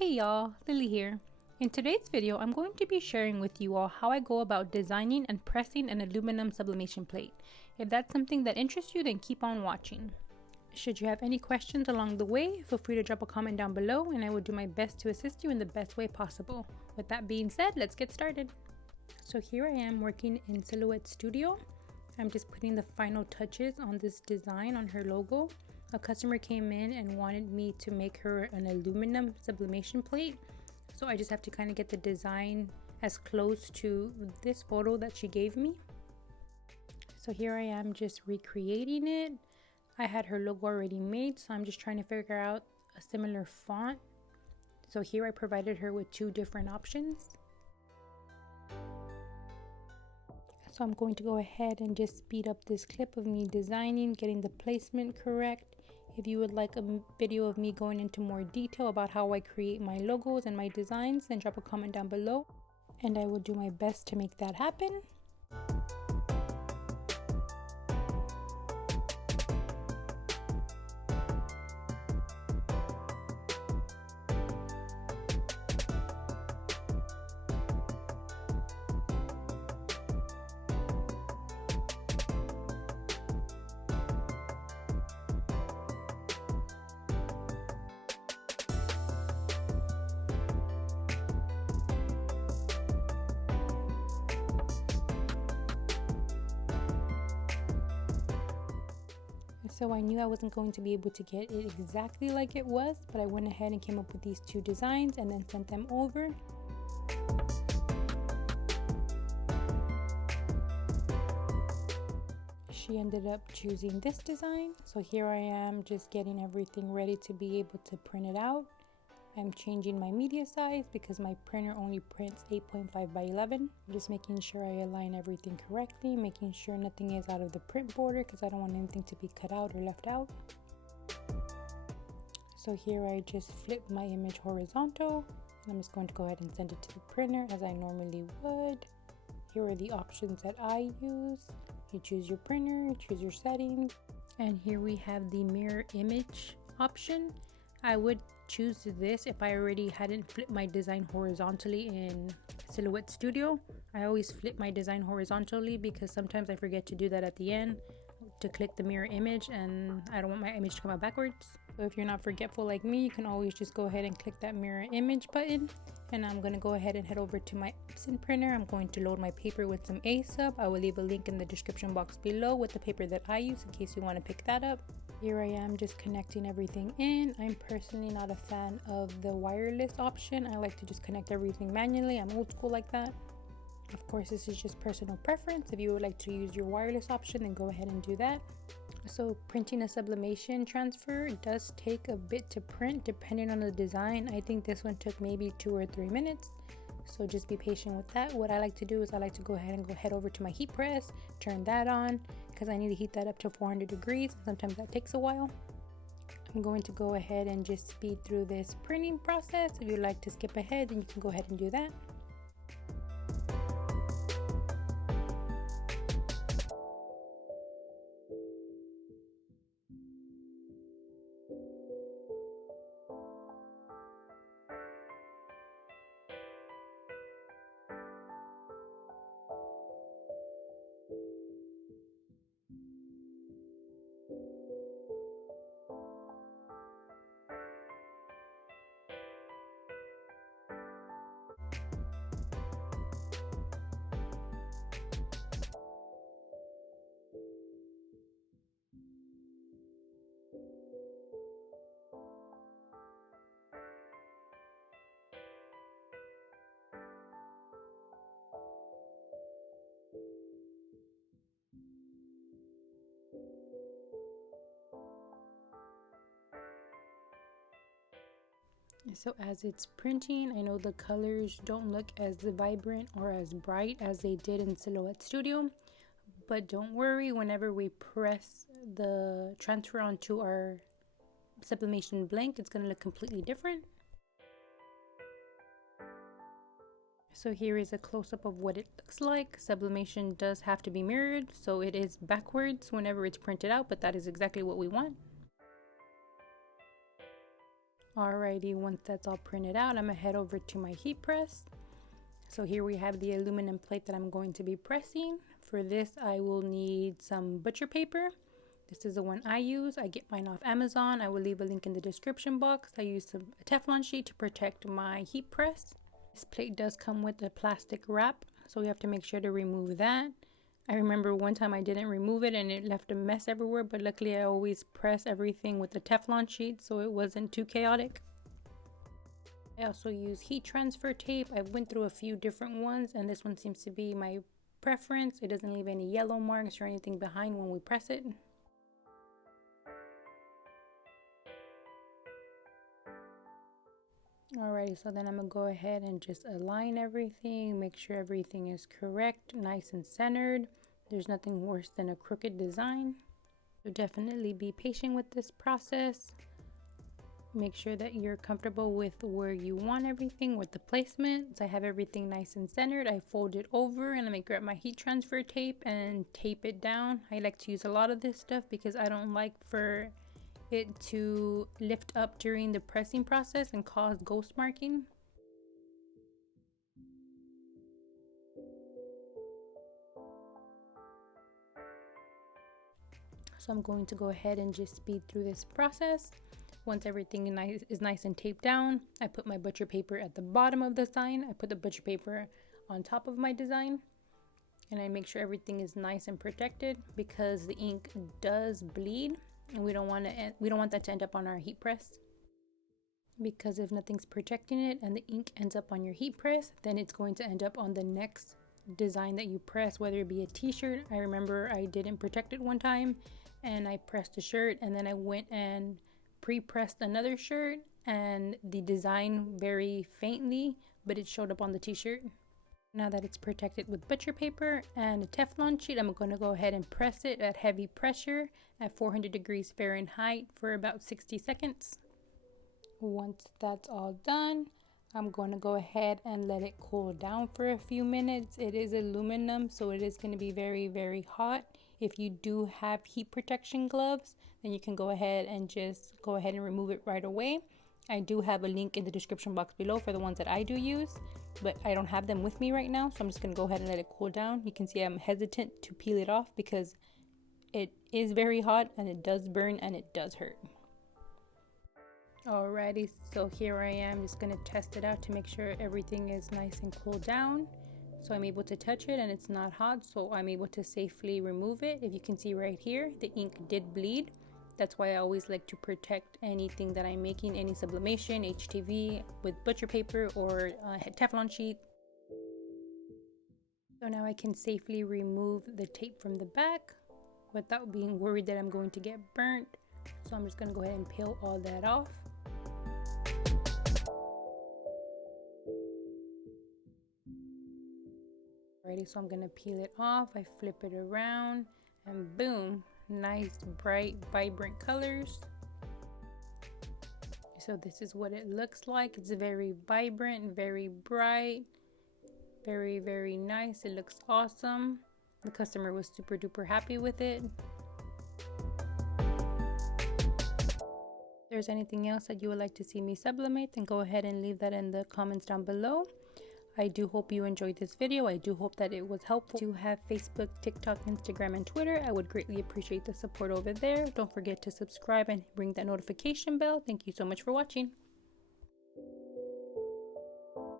Hey y'all, Lily here. In today's video, I'm going to be sharing with you all how I go about designing and pressing an aluminum sublimation plate. If that's something that interests you, then keep on watching. Should you have any questions along the way, feel free to drop a comment down below and I will do my best to assist you in the best way possible. With that being said, let's get started. So here I am working in Silhouette Studio. I'm just putting the final touches on this design on her logo. A customer came in and wanted me to make her an aluminum sublimation plate. So I just have to kind of get the design as close to this photo that she gave me. So here I am just recreating it. I had her logo already made, so I'm just trying to figure out a similar font. So here I provided her with two different options. So I'm going to go ahead and just speed up this clip of me designing, getting the placement correct. If you would like a video of me going into more detail about how I create my logos and my designs, then drop a comment down below and I will do my best to make that happen. So I knew I wasn't going to be able to get it exactly like it was, but I went ahead and came up with these two designs and then sent them over. She ended up choosing this design. So here I am just getting everything ready to be able to print it out. I'm changing my media size because my printer only prints 8.5 by 11. I'm just making sure I align everything correctly, making sure nothing is out of the print border because I don't want anything to be cut out or left out. So here I just flip my image horizontal and I'm just going to go ahead and send it to the printer as I normally would. Here are the options that I use. You choose your printer, choose your settings, and here we have the mirror image option. I would choose this if I already hadn't flipped my design horizontally in Silhouette Studio. I always flip my design horizontally because sometimes I forget to do that at the end to click the mirror image and I don't want my image to come out backwards. So if you're not forgetful like me, you can always just go ahead and click that mirror image button. And I'm going to go ahead and head over to my Epson printer. I'm going to load my paper with some A-Sub. I will leave a link in the description box below with the paper that I use in case you want to pick that up. Here I am just connecting everything in. I'm personally not a fan of the wireless option. I like to just connect everything manually. I'm old school like that. Of course, this is just personal preference. If you would like to use your wireless option, then go ahead and do that. So printing a sublimation transfer does take a bit to print depending on the design. I think this one took maybe 2 or 3 minutes. So just be patient with that. What I like to do is I like to go ahead and head over to my heat press, turn that on because I need to heat that up to 400 degrees. Sometimes that takes a while. I'm going to go ahead and just speed through this printing process. If you'd like to skip ahead, then you can go ahead and do that. So as it's printing, I know the colors don't look as vibrant or as bright as they did in Silhouette Studio, but don't worry, whenever we press the transfer onto our sublimation blank, it's going to look completely different. So here is a close-up of what it looks like. Sublimation does have to be mirrored, so it is backwards whenever it's printed out, but that is exactly what we want. Alrighty, once that's all printed out, I'm gonna head over to my heat press. So here we have the aluminum plate that I'm going to be pressing. For this, I will need some butcher paper. This is the one I use. I get mine off Amazon. I will leave a link in the description box. I use a Teflon sheet to protect my heat press. This plate does come with a plastic wrap, so we have to make sure to remove that. I remember one time I didn't remove it and it left a mess everywhere, but luckily I always press everything with the Teflon sheet so it wasn't too chaotic. I also use heat transfer tape. I went through a few different ones and this one seems to be my preference. It doesn't leave any yellow marks or anything behind when we press it. Alrighty, so then I'm gonna go ahead and just align everything, make sure everything is correct, nice and centered. There's nothing worse than a crooked design. So definitely be patient with this process. Make sure that you're comfortable with where you want everything, with the placement. So I have everything nice and centered. I fold it over and I'm gonna grab my heat transfer tape and tape it down. I like to use a lot of this stuff because I don't like for it to lift up during the pressing process and cause ghost marking. So I'm going to go ahead and just speed through this process. Once everything is nice and taped down, I put my butcher paper at the bottom of the sign. I put the butcher paper on top of my design. And I make sure everything is nice and protected because the ink does bleed. And we don't want that to end up on our heat press, because if nothing's protecting it and the ink ends up on your heat press, then it's going to end up on the next design that you press, whether it be a t-shirt. I remember I didn't protect it one time and I pressed a shirt and then I went and pre-pressed another shirt and the design very faintly, but it showed up on the t-shirt. Now that it's protected with butcher paper and a Teflon sheet, I'm going to go ahead and press it at heavy pressure at 400 degrees Fahrenheit for about 60 seconds. Once that's all done, I'm going to go ahead and let it cool down for a few minutes. It is aluminum, so it is going to be very, very hot. If you do have heat protection gloves, then you can go ahead and remove it right away. I do have a link in the description box below for the ones that I do use, but I don't have them with me right now, so I'm just going to go ahead and let it cool down. You can see I'm hesitant to peel it off because it is very hot and it does burn and it does hurt. Alrighty, so here I am just going to test it out to make sure everything is nice and cooled down. So I'm able to touch it and it's not hot, so I'm able to safely remove it. If you can see right here, the ink did bleed. That's why I always like to protect anything that I'm making, any sublimation, HTV, with butcher paper or Teflon sheet. So now I can safely remove the tape from the back without being worried that I'm going to get burnt. So I'm just going to go ahead and peel all that off. Alrighty, so I'm going to peel it off. I flip it around and boom. Nice, bright, vibrant colors. So this is what it looks like. It's very vibrant, very bright, very, very nice. It looks awesome. The customer was super duper happy with it. If there's anything else that you would like to see me sublimate, then go ahead and leave that in the comments down below. I do hope you enjoyed this video. I do hope that it was helpful. To have Facebook, TikTok, Instagram, and Twitter, I would greatly appreciate the support over there. Don't forget to subscribe and ring that notification bell. Thank you so much for watching.